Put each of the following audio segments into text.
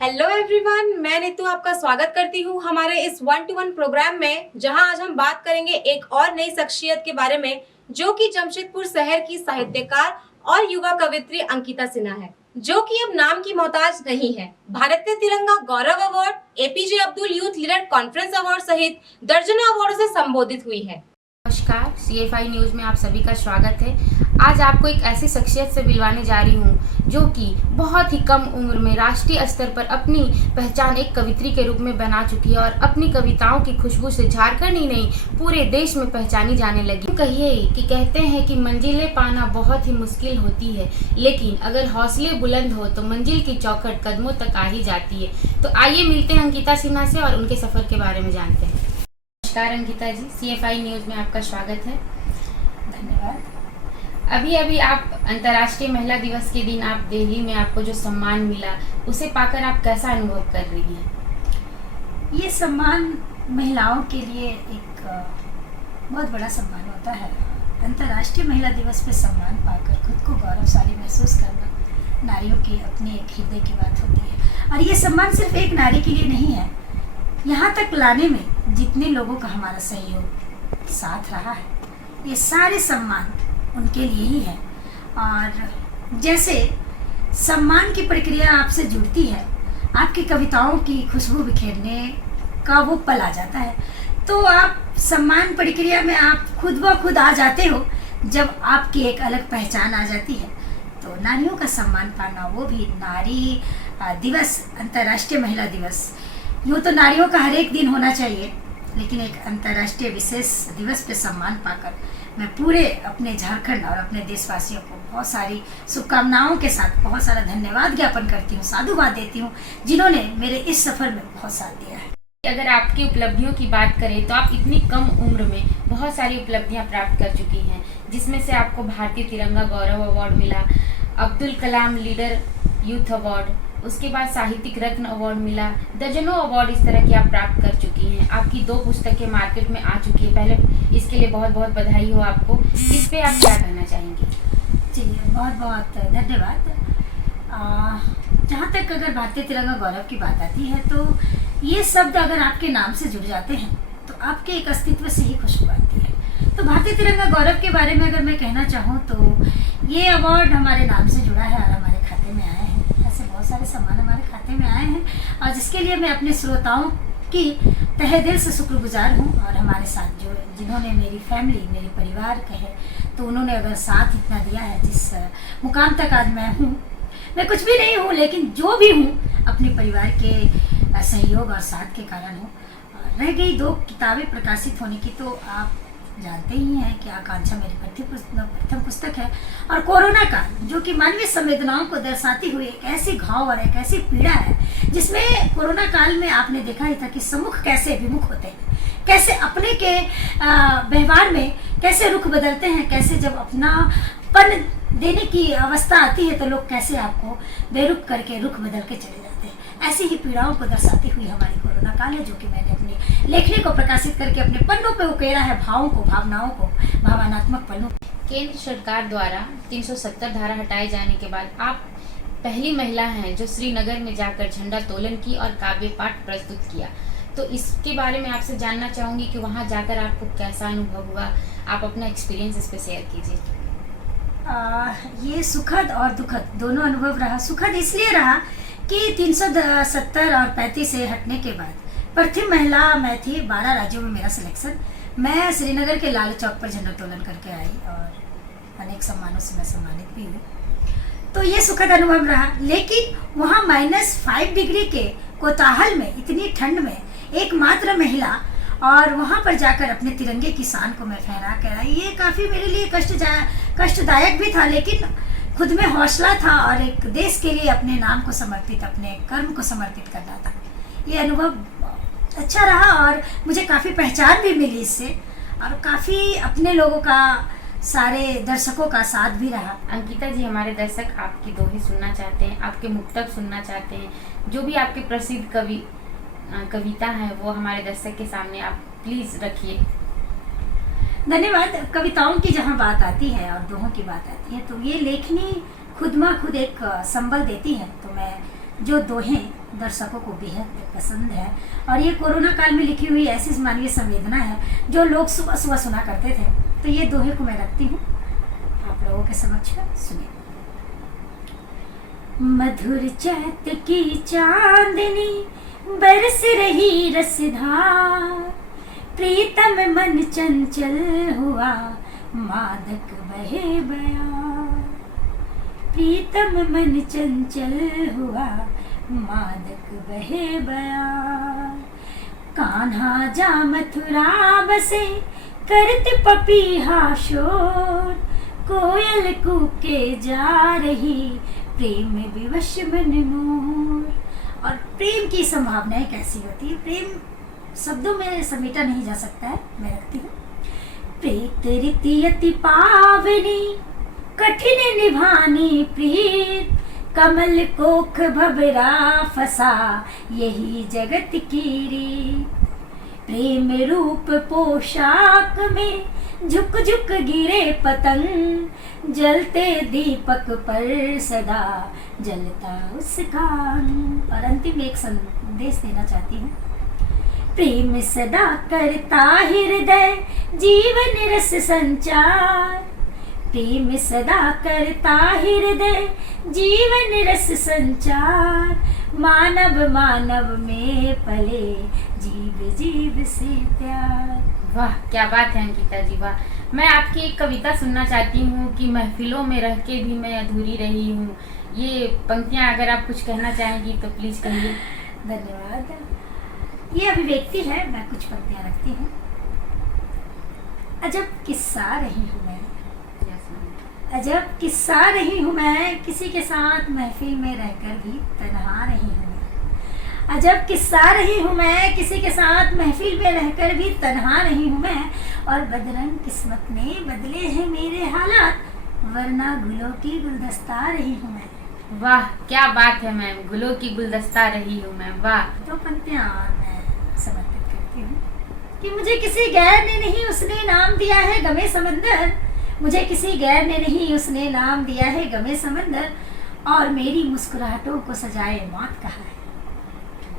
Hello everyone, मैं नीतू आपका स्वागत करती हूँ हमारे इस 1 to 1 प्रोग्राम में, जहां आज हम बात करेंगे एक और नई शख्सियत के बारे में, जो कि जमशेदपुर शहर की साहित्यकार और युवा कवित्री अंकिता सिन्हा है, जो कि अब नाम की मोहताज नहीं है। भारतीय तिरंगा गौरव award, APJ Abdul youth leader conference award सहित दर्जनों अवार्डों से संबोधित हुई है। नमस्कार, CFI न्यूज में आप सभी का स्वागत है। आज आपको एक ऐसी शख्सियत से मिलवाने जा रही हूँ जो कि बहुत ही कम उम्र में राष्ट्रीय स्तर पर अपनी पहचान एक कवित्री के रूप में बना चुकी है और अपनी कविताओं की खुशबू से झारखंड ही नहीं पूरे देश में पहचानी जाने लगी। कहिए कि कहते हैं कि मंजिलें पाना बहुत ही मुश्किल होती है, लेकिन अगर हौसले बुलंद हो तो मंजिल की चौखट कदमों तक आ ही जाती है। तो आइए मिलते हैं अंकिता सिन्हा से और उनके सफर के बारे में जानते हैं। नमस्कार अंकिता जी, CFI न्यूज में आपका स्वागत है। धन्यवाद। अभी आप अंतर्राष्ट्रीय महिला दिवस के दिन आप दिल्ली में आपको जो सम्मान मिला, उसे पाकर आप कैसा अनुभव कर रही हैं? ये सम्मान महिलाओं के लिए एक बहुत बड़ा सम्मान होता है। अंतर्राष्ट्रीय महिला दिवस पे सम्मान पाकर खुद को गौरवशाली महसूस करना नारियों की अपनी एक हृदय की बात होती है। और ये सम्मान सिर्फ एक नारी के लिए नहीं है, यहाँ तक लाने में जितने लोगों का हमारा सहयोग साथ रहा है, ये सारे सम्मान उनके लिए ही है। और जैसे सम्मान की प्रक्रिया आपसे जुड़ती है, आपकी कविताओं की खुशबू बिखेरने का वो पल आ जाता है, तो आप सम्मान प्रक्रिया में आप खुद ब खुद आ जाते हो। जब आपकी एक अलग पहचान आ जाती है, तो नारियों का सम्मान पाना, वो भी नारी दिवस, अंतर्राष्ट्रीय महिला दिवस। यूँ तो नारियों का हर एक दिन होना चाहिए, लेकिन एक अंतर्राष्ट्रीय विशेष दिवस पे सम्मान पाकर मैं पूरे अपने झारखंड और अपने देशवासियों को बहुत सारी शुभकामनाओं के साथ बहुत सारा धन्यवाद ज्ञापन करती हूँ, साधुवाद देती हूँ, जिन्होंने मेरे इस सफ़र में बहुत साथ दिया है। अगर आपकी उपलब्धियों की बात करें तो आप इतनी कम उम्र में बहुत सारी उपलब्धियां प्राप्त कर चुकी हैं, जिसमें से आपको भारतीय तिरंगा गौरव अवार्ड मिला, Abdul Kalam leader youth award, उसके बाद साहित्यिक रत्न अवार्ड मिला, दर्जनों अवार्ड इस तरह की आप प्राप्त कर चुकी हैं। आपकी 2 पुस्तकें मार्केट में आ चुकी है, पहले इसके लिए बहुत बहुत बधाई हो आपको। इस पे आप क्या कहना चाहेंगी? चलिए, बहुत बहुत धन्यवाद। जहाँ तक अगर भारतीय तिरंगा गौरव की बात आती है, तो ये शब्द अगर आपके नाम से जुड़ जाते हैं तो आपके एक अस्तित्व से ही खुशबू आती है। तो भारतीय तिरंगा गौरव के बारे में अगर मैं कहना चाहूँ, तो ये अवार्ड हमारे नाम से जुड़ा है और हमारे खाते में आए हैं। ऐसे बहुत सारे सम्मान हमारे खाते में आए हैं, और जिसके लिए मैं अपने श्रोताओं की तहे दिल से शुक्रगुजार हूँ। और हमारे साथ जो जिन्होंने मेरी फैमिली, मेरे परिवार कहे, तो उन्होंने अगर साथ इतना दिया है, जिस मुकाम तक आज मैं हूँ, मैं कुछ भी नहीं हूँ, लेकिन जो भी हूँ अपने परिवार के सहयोग और साथ के कारण हूँ। रह गई 2 किताबें प्रकाशित होने की, तो आप जानते ही हैं कि आकांक्षा मेरी प्रथम पुस्तक है। और कोरोना काल, जो कि मानवीय संवेदनाओं को दर्शाती हुई एक ऐसी घाव और एक ऐसी पीड़ा है, जिसमें कोरोना काल में आपने देखा ही था कि सम्मुख कैसे विमुख होते हैं, कैसे अपने के व्यवहार में कैसे रुख बदलते हैं, कैसे जब अपनापन देने की अवस्था आती है तो लोग कैसे आपको बेरुख करके रुख बदल के चले जाते हैं। ऐसी ही पीड़ाओं को दर्शाती हुई हमारी कोरोना काल है, जो कि मैंने अपनी लेखनी को प्रकाशित करके अपने पन्नों पे उकेरा है, भावों को, भावनाओं को, भावनात्मक पन्नों। केंद्र सरकार द्वारा 370 धारा हटाए जाने के बाद आप पहली महिला हैं जो श्रीनगर में जाकर झंडा तोलन की और काव्य पाठ प्रस्तुत किया। तो इसके बारे में आपसे जानना चाहूँगी कि वहाँ जाकर आपको कैसा अनुभव हुआ, आप अपना एक्सपीरियंस इस पर शेयर कीजिए। ये सुखद और दुखद दोनों अनुभव रहा। सुखद इसलिए रहा कि 370 और 35 से हटने के बाद प्रथम महिला मैं थी। 12 राज्यों में मेरा सिलेक्शन। मैं श्रीनगर के लाल चौक पर झंडा तोलन करके आई और अनेक सम्मानों से मैं सम्मानित भी हुई। तो ये सुखद अनुभव रहा। लेकिन वहाँ -5 डिग्री के कोताहल में, इतनी ठंड में, एकमात्र महिला, और वहाँ पर जाकर अपने तिरंगे की शान को मैं फहरा कर आई। ये काफ़ी मेरे लिए कष्टदायक भी था, लेकिन खुद में हौसला था और एक देश के लिए अपने नाम को समर्पित, अपने कर्म को समर्पित करना था। ये अनुभव अच्छा रहा और मुझे काफ़ी पहचान भी मिली इससे। और काफ़ी अपने लोगों का, सारे दर्शकों का साथ भी रहा। अंकिता जी, हमारे दर्शक आपकी दोहे सुनना चाहते हैं, आपके मुक्तक सुनना चाहते हैं, जो भी आपके प्रसिद्ध कविता है वो हमारे दर्शक के सामने आप प्लीज रखिए। धन्यवाद। कविताओं की जहाँ बात आती है और दोहों की बात आती है तो ये लेखनी खुद एक संबल देती है। तो मैं जो दोहें दर्शकों को बेहद पसंद है और ये कोरोना काल में लिखी हुई ऐसी मानवीय संवेदना है जो लोग सुबह सुबह सुना करते थे, तो ये दोहे को मैं रखती हूँ आप लोगों के समक्ष। सुनिए। मधुर चैत की चांदनी बरस रही रसधार, प्रीतम मन चंचल हुआ मादक बहे बयार, प्रीतम मन चंचल हुआ मादक बहे बयार। कान्हा जा मथुरा बसे करते पपीहा शोर, कोयल कूके जा रही प्रेम विवश मन मोर। और प्रेम की संभावनाएं कैसी होती है, प्रेम शब्दों में समेटा नहीं जा सकता है, मैं रखती हूँ। प्रीत रीति अति पावनी कठिन निभानी प्रीत, कमल कोख भबरा फसा यही जगत की रीत। प्रेम रूप पोशाक में झुक झुक गिरे पतंग, जलते दीपक पर सदा जलता उसका। और अंतिम एक संदेश देना चाहती हूँ। प्रेम सदा करता हृदय जीवन रस संचार, प्रेम सदा करता हृदय जीवन रस संचार। मानव मानव में पले जीव जीव से प्यार। वाह, क्या बात है अंकिता जी, वाह। मैं आपकी एक कविता सुनना चाहती हूँ कि महफिलों में रह के भी मैं अधूरी रही हूँ। ये पंक्तियाँ अगर आप कुछ कहना चाहेंगी तो प्लीज कहिए। धन्यवाद। ये अभिव्यक्ति है, मैं कुछ पंक्तियाँ रखती हूँ। अजब किस्सा रही हूँ मैं, अजब किस्सा रही हूँ मैं, किसी के साथ महफिल में रहकर भी तन्हा रही हूँ मैं। अजब किस्सा रही हूँ मैं, किसी के साथ महफिल में रहकर भी तन्हा रही हूँ मैं। और बदरंग किस्मत ने बदले हैं मेरे हालात, वरना गुलों की गुलदस्ता रही हूँ मैं। वाह, क्या बात है मैम, गुलों की गुलदस्ता रही हूँ मैं। वाह। तो पंक्तियाँ मैं समर्पित करती हूँ कि मुझे किसी गैर ने नहीं उसने नाम दिया है गमे समंदर, मुझे किसी गैर ने नहीं उसने नाम दिया है गमे समंदर। और मेरी मुस्कुराहटों को सजाए मौत कहा है।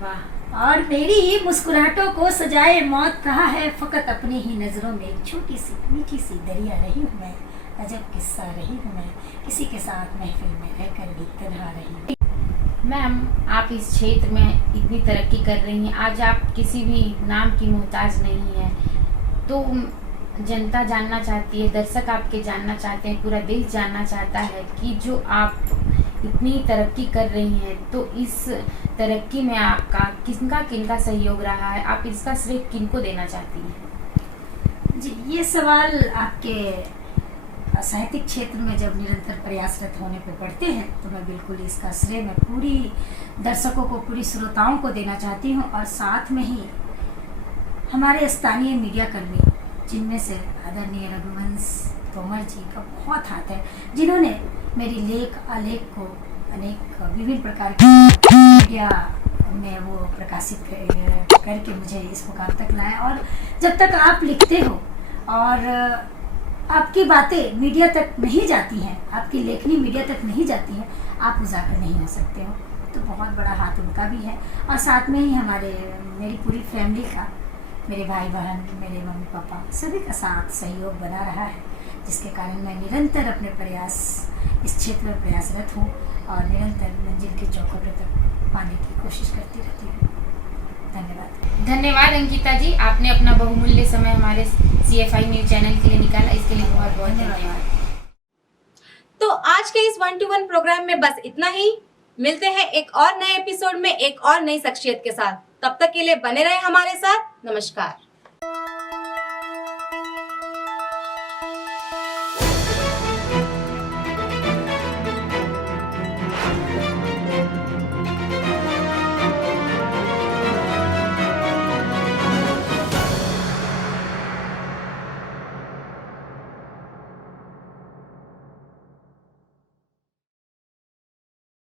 वाह। और मेरी मुस्कुराहटों को सजाए मौत कहा है, फकत अपनी ही नजरों में एक छोटी सी मीठी सी दरिया रही हूँ मैं। अजब किस्सा रही हूँ मैं, किसी के साथ महफिल में रहकर भी तन्हा रही हूँ। मैम, आप इस क्षेत्र में इतनी तरक्की कर रही हैं, आज आप किसी भी नाम की मोहताज नहीं है। तो जनता जानना चाहती है, दर्शक आपके जानना चाहते हैं, पूरा देश जानना चाहता है कि जो आप इतनी तरक्की कर रही हैं, तो इस तरक्की में आपका किनका सहयोग रहा है, आप इसका श्रेय किनको देना चाहती हैं? जी, ये सवाल आपके साहित्यिक क्षेत्र में जब निरंतर प्रयासरत होने पर बढ़ते हैं तो मैं बिल्कुल इसका श्रेय मैं पूरी दर्शकों को, पूरी श्रोताओं को देना चाहती हूँ। और साथ में ही हमारे स्थानीय मीडिया कर्मी, जिनमें से आदरणीय रघुवंश तोमर जी का बहुत हाथ है, जिन्होंने मेरी लेख आलेख को अनेक विभिन्न प्रकार के मीडिया में वो प्रकाशित करके मुझे इस मुकाम तक लाया। और जब तक आप लिखते हो और आपकी बातें मीडिया तक नहीं जाती हैं, आपकी लेखनी मीडिया तक नहीं जाती है, आप उजागर नहीं हो सकते हो। तो बहुत बड़ा हाथ उनका भी है। और साथ में ही मेरी पूरी फैमिली का, मेरे भाई बहन, मेरे मम्मी पापा, सभी का साथ सहयोग बना रहा है, जिसके कारण मैं निरंतर अपने प्रयास इस क्षेत्र में प्रयासरत हूँ और निरंतर मंजिल की चौखटों तक पाने की कोशिश करती रहती हूँ। धन्यवाद। धन्यवाद अंकिता जी, आपने अपना बहुमूल्य समय हमारे CFI न्यूज चैनल के लिए निकाला, इसके लिए बहुत बहुत धन्यवाद। तो आज के इस 1 to 1 प्रोग्राम में बस इतना ही। मिलते हैं एक और नए एपिसोड में एक और नई शख्सियत के साथ। तब तक के लिए बने रहे हमारे साथ। नमस्कार।